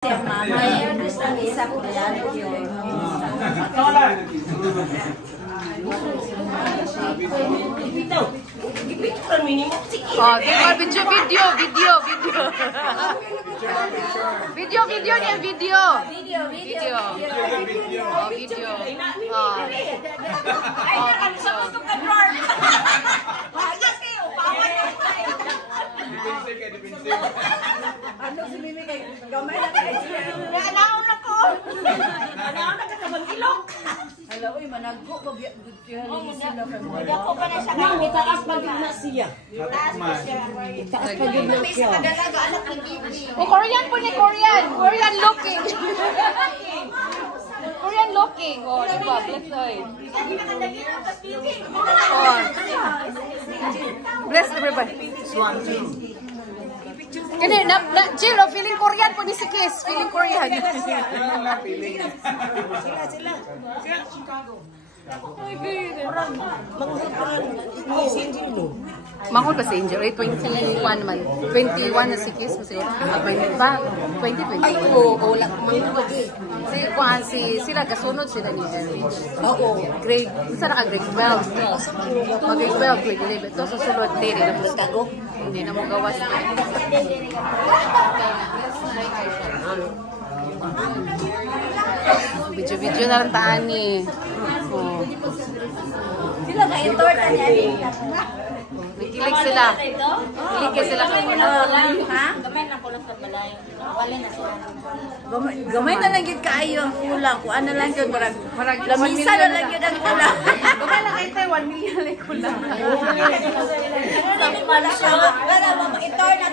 Oh, tinggal video niya, video. Ano si Mimi kay gamay na kay anaon ako. Anaon na ka ilok. Hello, oy managko pag gudtihan ni sila kay mo. Dako pa na siya kay itaas pag na siya. Itaas pa siya. Itaas pa gyud na siya. Kadalaga anak ni Bibi. Korean po ni Korean. Korean looking. Korean looking. Oh, di ba? Bless oy. Oh. Bless everybody. Kani Jill, feeling Korean po ni si Kiss, feeling Korean. Sila Chicago. Mahal ba si Angel? 21 man. 21 na si Kiss. Kasi, ba? 2020. Ay, oo. Wala ko Sila, kasunod sila ni Erwin. Oo. Grade, isa na ka grade 12. Mag-grade 12, grade 11. Ito susunod, hindi na mo Chicago. Hindi na mo gawas. Video na lang taan ni. Oh. Sila ka entorta niya. Nakilig sila. Nakilig sila sa mga. Ha? Gamay na kulang sa balay. Nakapalin na sila. Gamay na lang yun kaayo ang kulang. Kung ano lang yun, lamisa na lang yun ang kulang. Gamay na kayo tayo, 1 million lang kulang. Para siya, para ma-entor na